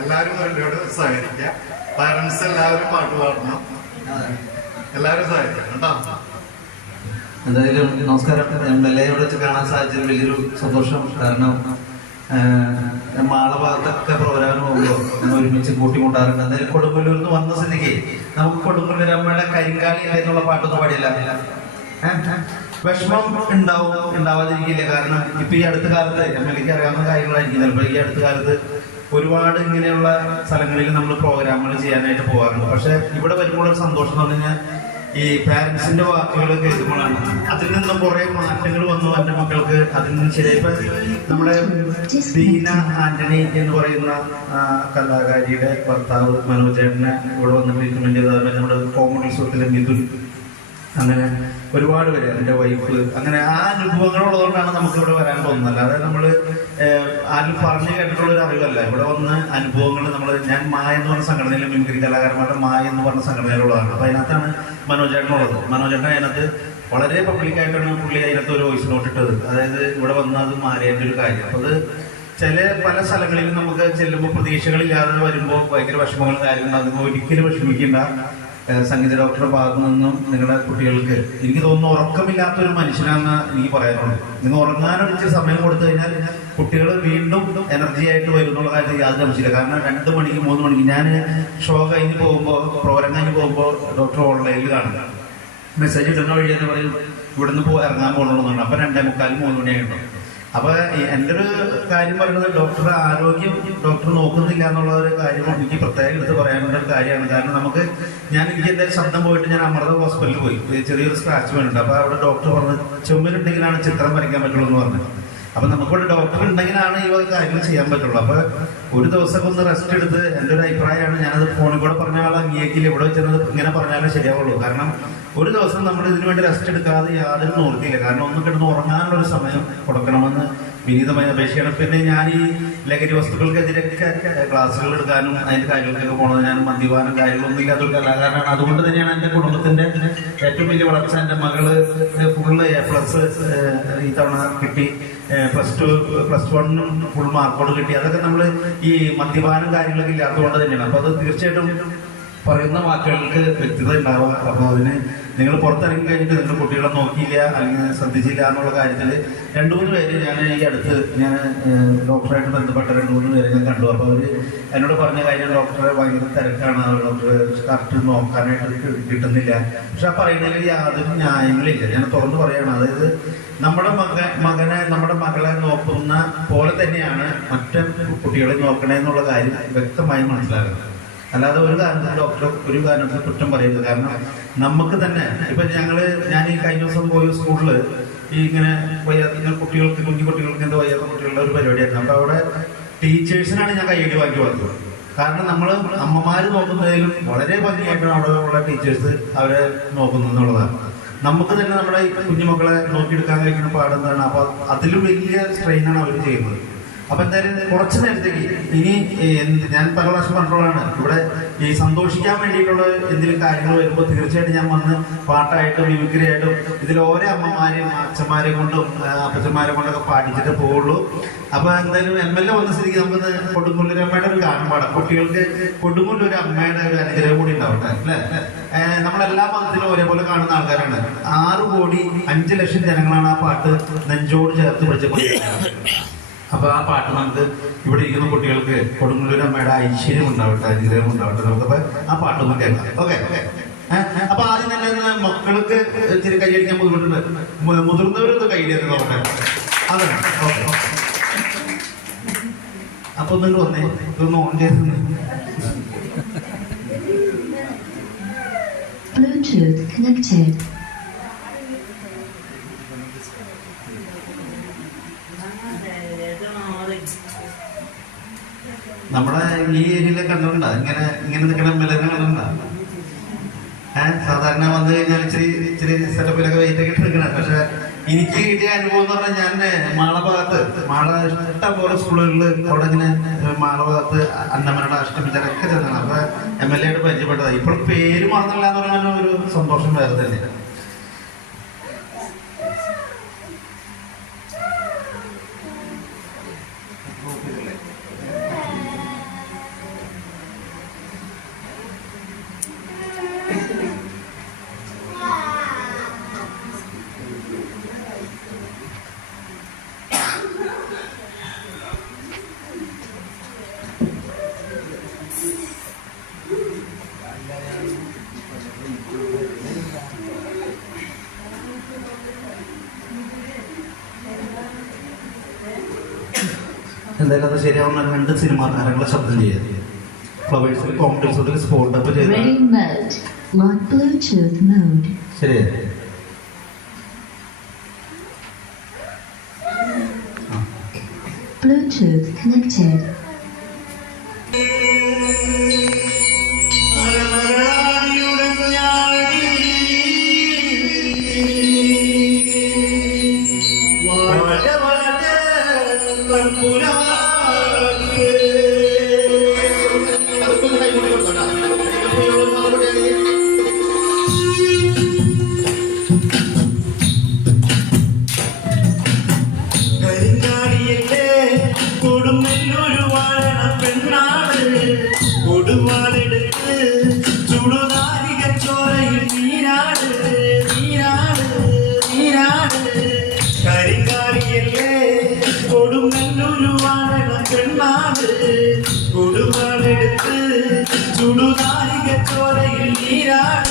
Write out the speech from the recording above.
എല്ലാവരും അവരോട് സഹകരിക്കുക. പാരൻസ് എല്ലാവരും പാട്ട് പാടണം. എല്ലാവരും സഹകരിക്കാം കേട്ടോ. എന്തായാലും നമസ്കാരം. എല്ലാവരോട് വെച്ച് കാണാൻ സാധിച്ചത് വലിയൊരു സന്തോഷം. കാരണം മാള ഭാഗത്തൊക്കെ പ്രോഗ്രാമിന് പോകുമ്പോൾ ഞങ്ങൾ ഒരുമിച്ച് കൂട്ടിമുട്ടാറുണ്ട്. എന്തായാലും കൊടുങ്ങല്ലൂരിൽ നിന്ന് വന്ന സ്ഥിതിക്ക് നമുക്ക് കൊടുങ്ങല്ലൂർ അമ്മയുടെ കരിങ്കാളി എന്നുള്ള പാട്ടൊന്നും പാടില്ല. വിഷമം ഉണ്ടാവാതിരിക്കില്ല. കാരണം ഇപ്പൊ ഈ അടുത്ത കാലത്ത് എംഎൽഎക്ക് അറിയാവുന്ന കാര്യങ്ങളായിരിക്കും. ചിലപ്പോൾ ഈ അടുത്ത കാലത്ത് ഒരുപാട് ഇങ്ങനെയുള്ള സ്ഥലങ്ങളിൽ നമ്മൾ പ്രോഗ്രാമുകൾ ചെയ്യാനായിട്ട് പോകാറുണ്ട്. പക്ഷെ ഇവിടെ വരുമ്പോൾ സന്തോഷം എന്ന് പറഞ്ഞു കഴിഞ്ഞാൽ ഈ പാരന്റ്സിന്റെ വാക്കുകൾ കേൾക്കുമ്പോഴാണ് അതിൽ നിന്ന് കുറെ മാറ്റങ്ങൾ വന്നു. എന്റെ മക്കൾക്ക് അതിൽ നിന്ന് ശരിയായിപ്പോ നമ്മുടെ ദീന ആന്റണി എന്ന് പറയുന്ന കലാകാരിയുടെ ഭർത്താവ് മനോജേട്ടനെ ഇവിടെ വന്ന് ട്രീറ്റ്മെന്റ് ചെയ്തത് നമ്മുടെ കോമഡി ഉത്സവത്തിലെ മിഥുൻ, അങ്ങനെ ഒരുപാട് പേര്, എൻ്റെ വൈഫ്, അങ്ങനെ ആ അനുഭവങ്ങളുള്ളതുകൊണ്ടാണ് നമുക്ക് ഇവിടെ വരാൻ തോന്നുന്നത്. അല്ലാതെ നമ്മൾ ആരും പറഞ്ഞു കേട്ടിട്ടുള്ള ഒരു അറിവല്ല. ഇവിടെ വന്ന് അനുഭവങ്ങൾ ഞാൻ മായ എന്ന് പറഞ്ഞ സംഘടനയിൽ മിമിക്രി കലാകാരന്മാരുടെ മായ എന്ന് പറഞ്ഞ സംഘടനയിലുള്ളതാണ്. അപ്പൊ അതിനകത്താണ് മനോജേട്ടനുള്ളത്. മനോജേട്ടൻ അതിനകത്ത് വളരെ പബ്ലിക്കായിട്ടാണ് പുള്ളി അതിനകത്ത് ഒരു വോയിസ് നോട്ട് ഇട്ടത്. അതായത് ഇവിടെ വന്ന് അത് മാറേണ്ട ഒരു കാര്യം. അപ്പൊ അത് പല സ്ഥലങ്ങളിലും നമുക്ക് ചെല്ലുമ്പോൾ പ്രതീക്ഷകളില്ലാതെ വരുമ്പോൾ ഭയങ്കര വിഷമങ്ങളും കാര്യങ്ങളും. അതിന് ഒരിക്കലും വിഷമിക്കേണ്ട. സംഗീത ഡോക്ടറുടെ ഭാഗത്തു നിന്നും നിങ്ങളുടെ കുട്ടികൾക്ക് എനിക്ക് തോന്നുന്നു ഉറക്കമില്ലാത്തൊരു മനുഷ്യനാണെന്ന് എനിക്ക് പറയാനുള്ളൂ. നിങ്ങൾ ഉറങ്ങാനൊരു സമയം കൊടുത്തു കഴിഞ്ഞാൽ കുട്ടികൾ വീണ്ടും എനർജി ആയിട്ട് വരും എന്നുള്ള കാര്യത്തിൽ യാതൊരു സംശയമില്ല. കാരണം 2 മണിക്ക് 3 മണിക്ക് ഞാൻ ഷോ കഴിഞ്ഞ് പോകുമ്പോൾ, പ്രോഗ്രാം കഴിഞ്ഞ് പോകുമ്പോൾ ഡോക്ടർ ഓൺലൈനിൽ കാണും, മെസ്സേജ് ഇടുന്ന വഴി എന്ന് പറയും ഇവിടുന്ന് ഇറങ്ങാൻ പോകണമെന്നുണ്ട്. അപ്പൊ 2:45 3 മണിയായിട്ടും. അപ്പൊ എൻ്റെ ഒരു കാര്യം പറയുന്നത് ഡോക്ടറുടെ ആരോഗ്യം ഡോക്ടർ നോക്കുന്നില്ല എന്നുള്ള ഒരു കാര്യം എനിക്ക് പ്രത്യേകം എടുത്ത് പറയാനുള്ള ഒരു കാര്യമാണ്. കാരണം എനിക്ക് എൻ്റെ ശബ്ദം പോയിട്ട് ഞാൻ അമൃത ഹോസ്പിറ്റലിൽ പോയി, ചെറിയൊരു സ്ക്രാച്ച് വേണ്ടിട്ട്. അപ്പൊ അവിടെ ഡോക്ടർ പറഞ്ഞത് ചുമരുണ്ടെങ്കിലാണ് ചിത്രം വരയ്ക്കാൻ പറ്റുള്ളൂ എന്ന് പറഞ്ഞു. അപ്പൊ നമുക്കിവിടെ ഡോക്ടർ ഉണ്ടെങ്കിലാണ് ഈ കാര്യങ്ങൾ ചെയ്യാൻ പറ്റുള്ളൂ. അപ്പൊ ഒരു ദിവസം ഒന്ന് റെസ്റ്റ് എടുത്ത്, എൻ്റെ ഒരു അഭിപ്രായമാണ്, ഞാനത് ഫോണിൽ കൂടെ പറഞ്ഞ ആൾ അംഗീകരിക്കില്ല, ഇവിടെ വെച്ചത് ഇങ്ങനെ പറഞ്ഞാലേ ശരിയാവുള്ളൂ. കാരണം ഒരു ദിവസം നമ്മൾ ഇതിനു വേണ്ടി റെസ്റ്റ് എടുക്കാതെ യാതൊരു നോർത്തിയില്ല. കാരണം ഒന്നും കിടന്ന് ഉറങ്ങാനുള്ളൊരു സമയം കൊടുക്കണമെന്ന് വിനീതമായ അപേക്ഷയാണ്. പിന്നെ ഞാൻ ഈ ലഹരി വസ്തുക്കൾക്കെതിരെയൊക്കെ ക്ലാസ്സുകൾ എടുക്കാനും അതിന്റെ കാര്യങ്ങൾക്കൊക്കെ പോണത്, ഞാൻ മദ്യപാനം കാര്യങ്ങളൊന്നും ഇല്ലാത്തൊരു കലാകാരനാണ്. അതുകൊണ്ട് തന്നെയാണ് എൻ്റെ കുടുംബത്തിന്റെ ഏറ്റവും വലിയ വളർച്ച. എൻ്റെ മകള് ഫുള്ള് A+ ഈ തവണ കിട്ടി. +1 ഫുൾ മാർക്കോട് കിട്ടി. അതൊക്കെ നമ്മൾ ഈ മദ്യപാനം കാര്യങ്ങളൊക്കെ ഇല്ലാത്തതുകൊണ്ട് തന്നെയാണ്. അപ്പൊ അത് തീർച്ചയായിട്ടും പറയുന്ന വാക്കുകൾക്ക് വ്യക്തത ഉണ്ടാവുക. അപ്പൊ അതിന് നിങ്ങൾ പുറത്തിറങ്ങി കഴിഞ്ഞിട്ട് നിങ്ങൾ കുട്ടികളെ നോക്കിയില്ല അല്ലെങ്കിൽ ശ്രദ്ധിച്ചില്ല എന്നുള്ള കാര്യത്തിൽ 2-3 പേര് ഈ അടുത്ത് ഞാൻ ഡോക്ടറായിട്ട് ബന്ധപ്പെട്ട 2-3 പേരെ ഞാൻ കണ്ടു. അപ്പോൾ അവർ എന്നോട് പറഞ്ഞ കാര്യം, ഡോക്ടറെ ഭയങ്കര തിരക്കാണ്, ഡോക്ടറെ കറക്റ്റ് നോക്കാനായിട്ട് കിട്ടുന്നില്ല. പക്ഷെ ആ പറയുന്നതിൽ യാതൊരു ന്യായങ്ങളില്ല. ഞാൻ തുറന്നു പറയുകയാണ്. അതായത് നമ്മുടെ മകനെ നമ്മുടെ മകളെ നോക്കുന്ന പോലെ തന്നെയാണ് മറ്റു കുട്ടികളെ നോക്കണേന്നുള്ള കാര്യം വ്യക്തമായി മനസ്സിലാക്കുന്നത്. അല്ലാതെ ഒരു കാരണത്തിൽ ഡോക്ടറെ ഒരു കാരണത്തിൽ കുറ്റം പറയുന്നത്. കാരണം നമുക്ക് തന്നെ ഇപ്പൊ ഞാൻ ഈ കഴിഞ്ഞ ദിവസം പോയ സ്കൂളിൽ ഇങ്ങനെ കുട്ടികൾക്ക്, കുഞ്ഞു കുട്ടികൾക്ക് എന്താ വയ്യാത്ത കുട്ടികളുടെ ഒരു പരിപാടിയായിരുന്നു. അപ്പൊ അവിടെ ടീച്ചേഴ്സിനാണ് ഞാൻ കൈയടി വാങ്ങി വന്നത്. കാരണം നമ്മൾ അമ്മമാര് നോക്കുന്നതിലും വളരെ ഭംഗിയായിട്ടാണ് അവിടെ ഉള്ള ടീച്ചേഴ്സ് അവരെ നോക്കുന്നത് എന്നുള്ളതാണ്. നമുക്ക് തന്നെ നമ്മുടെ ഈ കുഞ്ഞുമക്കളെ നോക്കിയെടുക്കാൻ കഴിക്കുന്ന പാടെന്താണ്. അപ്പൊ അതിലും വലിയ സ്ട്രെയിനാണ് അവർ ചെയ്യുന്നത്. അപ്പൊ എന്തായാലും കുറച്ചു നേരത്തേക്ക് ഇനി ഞാൻ പല പ്രാവശ്യം കൺട്രോളാണ് ഇവിടെ ഈ സന്തോഷിക്കാൻ വേണ്ടിയിട്ടുള്ള എന്തെങ്കിലും കാര്യങ്ങൾ വരുമ്പോൾ തീർച്ചയായിട്ടും ഞാൻ വന്ന് പാട്ടായിട്ടും മിമിക്രി ആയിട്ടും ഇതിൽ ഓരോ അമ്മമാരെയും അച്ഛന്മാരെ കൊണ്ടും അപ്പച്ചന്മാരെ കൊണ്ടൊക്കെ പാടിച്ചിട്ട് പോവുള്ളൂ. അപ്പൊ എന്തായാലും MLA വന്ന സ്ഥിതിക്ക് നമുക്ക് കൊടുങ്ങല്ലൂർ അമ്മയുടെ ഒരു ഗാനം പാടാം. കുട്ടികൾക്ക് കൊടുങ്ങല്ലൂർ അമ്മയുടെ ഒരു അനുഗ്രഹം കൂടി ഉണ്ടാവട്ടെ അല്ലെ. നമ്മളെല്ലാ മതത്തിലും ഒരേപോലെ കാണുന്ന ആൾക്കാരാണ്. 6 കോടി 5 ലക്ഷം ജനങ്ങളാണ് ആ പാട്ട് നെഞ്ചോട് ചേർത്ത് പിടിച്ചത്. അപ്പൊ ആ പാട്ട് നമുക്ക് ഇവിടെ ഇരിക്കുന്ന കുട്ടികൾക്ക് കൊടുങ്ങല്ലൂർ അമ്മയുടെ ഐശ്വര്യം ഉണ്ടാവട്ടെ, അനുഗ്രഹം ഉണ്ടാവട്ടെ. നമുക്കപ്പോ ആ പാട്ടൊന്നും കേൾക്കാം. ഓക്കെ. അപ്പൊ ആദ്യം തന്നെ മക്കൾക്ക് ഇച്ചിരി കൈയടിക്കാൻ ബുദ്ധിമുട്ടുണ്ട്. മുതിർന്നവരൊന്ന് കൈയടിയാൻ നോക്കട്ടെ. അതാണ്. ഓക്കെ. അപ്പൊ നിങ്ങൾ വന്നേ, ഇതൊന്ന് ഓൺ ചെയ്ത് Bluetooth connected. നമ്മുടെ ഈ ഏരിയയിലെ കണ്ടിട്ടുണ്ടോ ഇങ്ങനെ നിൽക്കണ MLA കണ്ടിട്ടുണ്ടോ? സാധാരണ വന്നു കഴിഞ്ഞാൽ ഇച്ചിരി സെറ്റപ്പിലൊക്കെ വെയിറ്റ് ഒക്കെ എടുക്കണം. പക്ഷെ എനിക്ക് കിട്ടിയ അനുഭവം എന്ന് പറഞ്ഞാൽ ഞാൻ മാള ഇഷ്ടം പോലെ സ്കൂളുകളിൽ അവിടെ ഇങ്ങനെ മാള ഭാഗത്ത് അന്നമ്മയുടെ അഷ്ടമിച്ചൊക്കെ ചെന്നാണ്. അപ്പൊ MLA ആയിട്ട് പരിചയപ്പെട്ടത്. ഇപ്പോൾ പേര് മറന്നില്ല എന്ന് പറഞ്ഞാൽ ഒരു സന്തോഷം വേറെ തന്നെ. എന്തായാലും അത് ശരിയാവുന്ന 2 സിനിമാ താരങ്ങളെ ശബ്ദം ചെയ്യുക. ഫ്ലവേഴ്സിൽ കോമ്പറ്റീഷനിൽ സ്പോട്ട് അപ്പ് ചെയ്ത Ready mode. Lock Bluetooth mode. ശരിയാ. Bluetooth connected. കൊടുവാളെടുത്ത് ചുടുനാരിക ചോരയിൽ നീരാട് നീരാട് നീരാട് കരിങ്കാളിയല്ലേ കൊടുങ്ങല്ലൂരു വാഴണ പെണ്ണാട് കൊടുവാളെടുത്ത് ചുടുനാരിക ചോരയിൽ നീരാട്